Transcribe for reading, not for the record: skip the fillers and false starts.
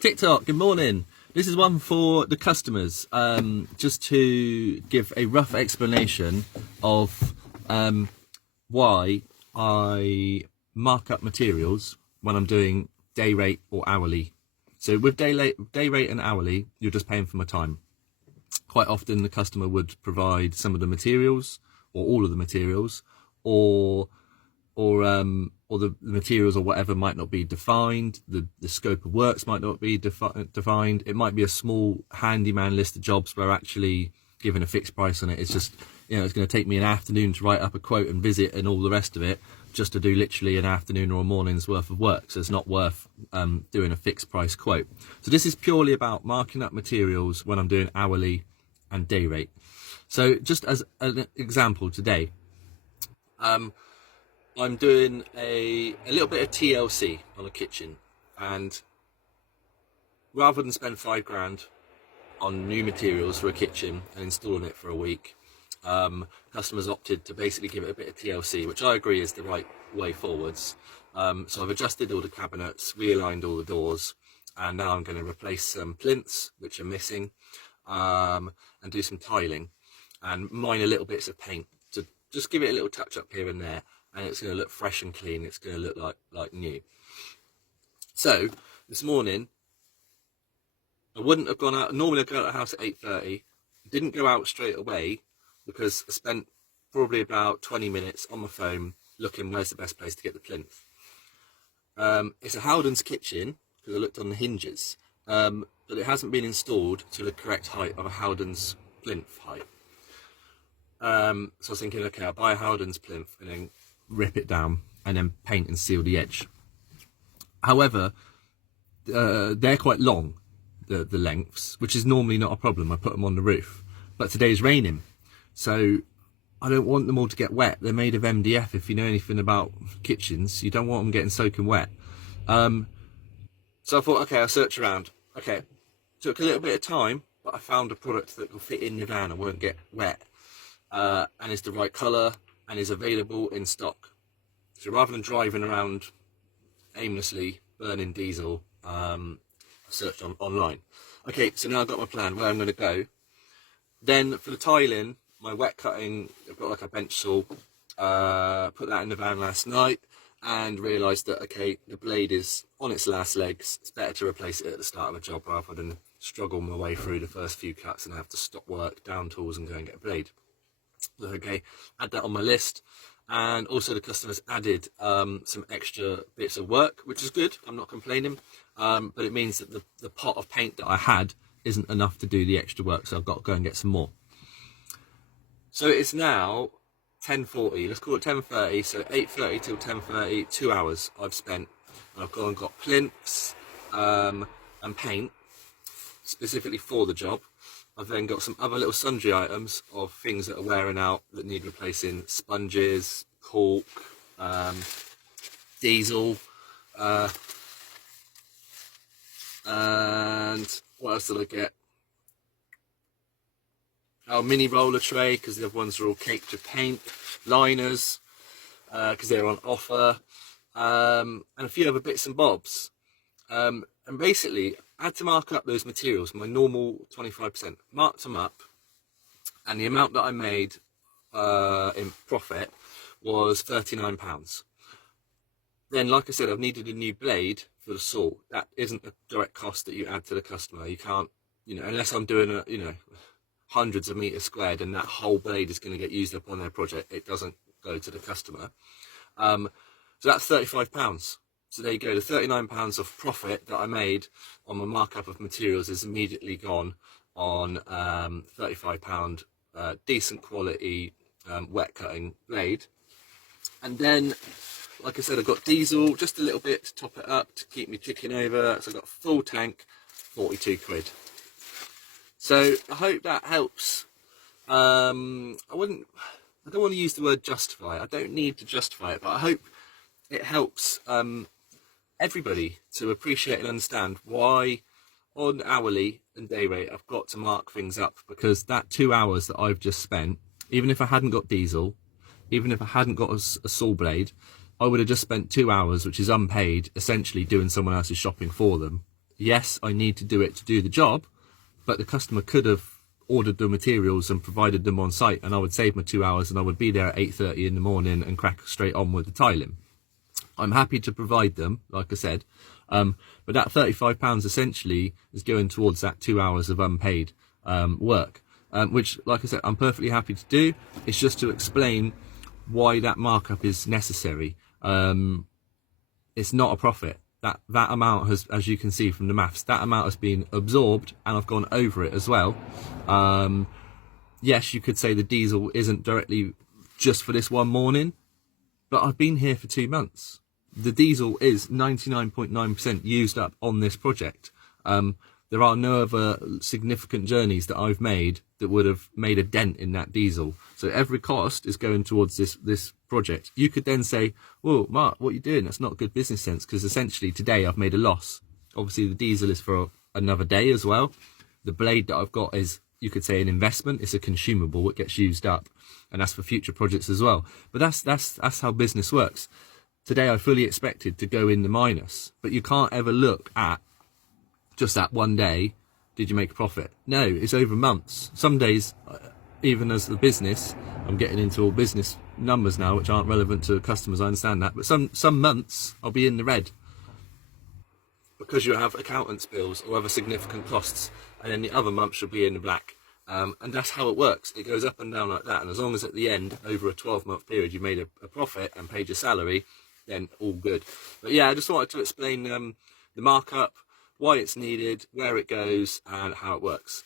TikTok, good morning. This is one for the customers, just to give a rough explanation of why I mark up materials when I'm doing day rate or hourly. So with day rate and hourly, you're just paying for my time. Quite often the customer would provide some of the materials or all of the materials, or the materials or whatever might not be defined. The scope of works might not be defined. It might be a small handyman list of jobs where actually given a fixed price on it, it's just, it's going to take me an afternoon to write up a quote and visit and all the rest of it, just to do literally an afternoon or a morning's worth of work. So it's not worth doing a fixed price quote. So this is purely about marking up materials when I'm doing hourly and day rate. So just as an example today, I'm doing a little bit of TLC on a kitchen, and rather than spend £5 on new materials for a kitchen and installing it for a week, customers opted to basically give it a bit of TLC, which I agree is the right way forwards. So I've adjusted all the cabinets, realigned all the doors, and now I'm going to replace some plinths which are missing, and do some tiling and minor little bits of paint to just give it a little touch up here and there, and it's going to look fresh and clean. It's going to look like new. So this morning I wouldn't have gone out. Normally I go out of the house at 8:30. Didn't go out straight away because I spent probably about 20 minutes on my phone looking where's the best place to get the plinth. It's a Howden's kitchen because I looked on the hinges, but it hasn't been installed to the correct height of a Howden's plinth height. So I was thinking, okay, I'll buy a Howden's plinth and then rip it down and then paint and seal the edge. However, they're quite long, the lengths, which is normally not a problem. I put them on the roof, but today's raining, so I don't want them all to get wet. They're made of MDF. If you know anything about kitchens, you don't want them getting soaking wet. So I thought, okay, I'll search around. Okay, took a little bit of time, but I found a product that will fit in the van and won't get wet, and is the right colour and is available in stock. So rather than driving around aimlessly burning diesel, I searched online. Okay, so now I've got my plan where I'm going to go. Then for the tiling, my wet cutting, I've got like a bench saw, put that in the van last night and realised that, okay, the blade is on its last legs. It's better to replace it at the start of a job rather than struggle my way through the first few cuts and have to stop work, down tools and go and get a blade. So, okay, add that on my list. And also the customers added some extra bits of work, which is good. I'm not complaining, but it means that the pot of paint that I had isn't enough to do the extra work, so I've got to go and get some more. So it's now 10:40, let's call it 10:30, so 8:30 till 10:30, 2 hours I've spent. And I've gone and got plinths and paint specifically for the job. I've then got some other little sundry items of things that are wearing out that need replacing: sponges, caulk, diesel, and what else did I get? Oh, mini roller tray, because the other ones are all caked with paint, liners, because they're on offer, and a few other bits and bobs. And basically, I had to mark up those materials, my normal 25%, marked them up, and the amount that I made in profit was £39. Then, like I said, I've needed a new blade for the saw. That isn't a direct cost that you add to the customer. You can't, unless I'm doing hundreds of meters squared and that whole blade is going to get used up on their project, it doesn't go to the customer. So that's £35. So there you go, the £39 of profit that I made on my markup of materials is immediately gone on £35 decent quality wet cutting blade. And then, like I said, I've got diesel, just a little bit to top it up to keep me ticking over. So I've got a full tank, 42 quid. So I hope that helps. I don't want to use the word justify. I don't need to justify it, but I hope it helps everybody to appreciate and understand why on hourly and day rate I've got to mark things up, because that 2 hours that I've just spent, even if I hadn't got diesel, even if I hadn't got a saw blade, I would have just spent 2 hours, which is unpaid, essentially doing someone else's shopping for them, yes, I need to do it to do the job, but the customer could have ordered the materials and provided them on site, and I would save my 2 hours and I would be there at 8:30 in the morning and crack straight on with the tiling. I'm happy to provide them, like I said, but that £35 essentially is going towards that 2 hours of unpaid work, which, like I said, I'm perfectly happy to do. It's just to explain why that markup is necessary. It's not a profit. That amount has, as you can see from the maths, that amount has been absorbed, and I've gone over it as well. Yes, you could say the diesel isn't directly just for this one morning, but I've been here for 2 months. The diesel is 99.9% used up on this project. There are no other significant journeys that I've made that would have made a dent in that diesel. So every cost is going towards this project. You could then say, well, Mark, what are you doing? That's not good business sense, because essentially today I've made a loss. Obviously the diesel is for another day as well. The blade that I've got is, you could say, an investment. It's a consumable. It gets used up, and that's for future projects as well. But that's how business works. Today I fully expected to go in the minus, but you can't ever look at just that one day, did you make a profit? No, it's over months. Some days, even as the business, I'm getting into all business numbers now, which aren't relevant to customers, I understand that, but some months I'll be in the red because you have accountants bills or other significant costs, and then the other months you'll be in the black. And that's how it works. It goes up and down like that, and as long as at the end, over a 12-month period, you made a profit and paid your salary, then all good. But yeah, I just wanted to explain the markup, why it's needed, where it goes, and how it works.